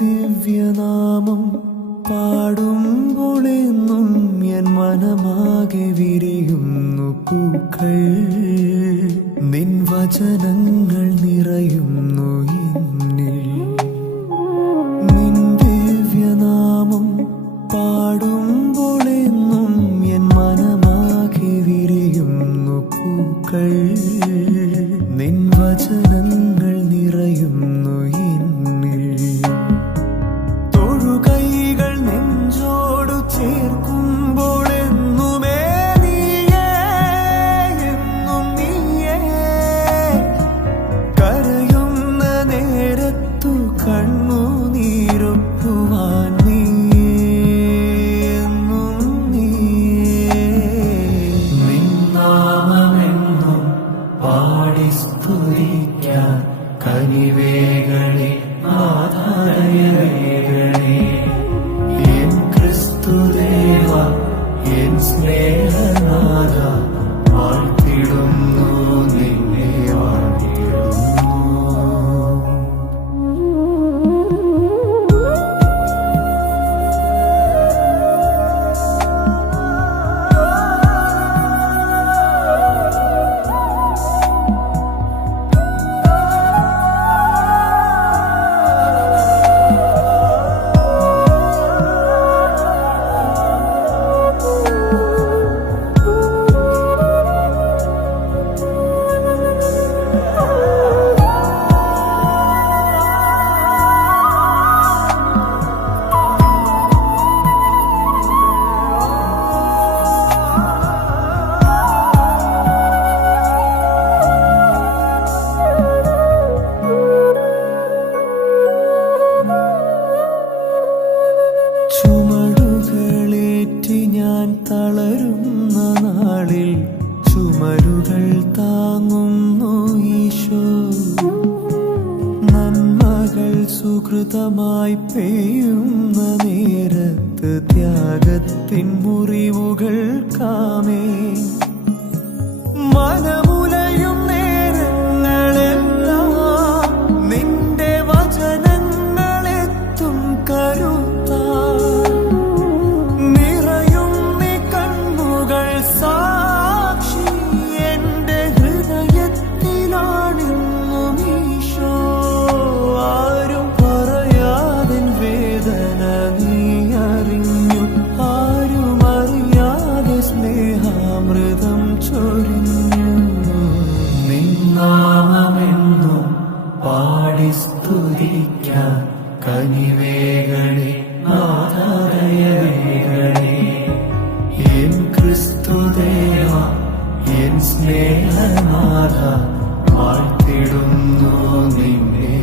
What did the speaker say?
ദിവ്യനാമം പാടുമ്പോളെന്നും N മനമാകെ വിരിയുന്നു പൂക്കൾ. നിൻ വചനങ്ങൾ നിറയുന്നു എന്നിൽ. നിൻ ദിവ്യനാമം പാടുമ്പോളെന്നും എൻ മനമാകെ വിരിയുന്നു പൂക്കൾ. നിൻ വചനങ്ങൾ നിറയുന്നു എന്നിൽ. തൊഴുകൈകൾ നെഞ്ചോടു ചേർക്കുമ്പോൾ എന്നുമേ നീയേ, എന്നും നീയേ. കരയുന്ന നേരത്തു കണ്ണുനീരൊപ്പുവാൻ നീയേ, എന്നും നീയേ. നിൻ നാമമെന്നും പാടി സ്തുതിക്കാൻ കനിവേകളെ ആധാരവേകളെ. എൻ ക്രിസ്തുദേവ എൻ സ്നേഹനാഥ വാഴ്ത്തിടുന്നു നിന്നെ വാഴ്ത്തിടുന്നു. ചുമടുകളേറ്റി ഞാൻ തളരുന്ന നാളിൽ ചുമരുകൾ താങ്ങുന്നു ഈശോ. നന്മകൾ സുകൃതമായി പെയ്യുന്ന നേരത്ത് ത്യാഗത്തിൻ മുറിവുകൾ കാമേ. മനമുലയും നേരങ്ങളെല്ലാം നിന്റെ വചനങ്ങളെത്തും കരുത്താ. നിറയും നീ കണ്ണുകൾ സാക്ഷി എന്റെ ഹൃദയത്തിലാണെന്നും ഈശോ. ആരും പറയാതെ വേദന നീ അറിഞ്ഞു, ആരും അറിയാതെ സ്നേഹാമൃതം ചൊരിഞ്ഞു. നിൻ നാമമെന്നും പാടി സ്തുതിക്കാൻ കനിവേകളെ ആധാരവേകളെ. എൻ ക്രിസ്തുദേവ എൻ സ്നേഹനാഥ വാഴ്ത്തിടുന്നു നിന്നെ.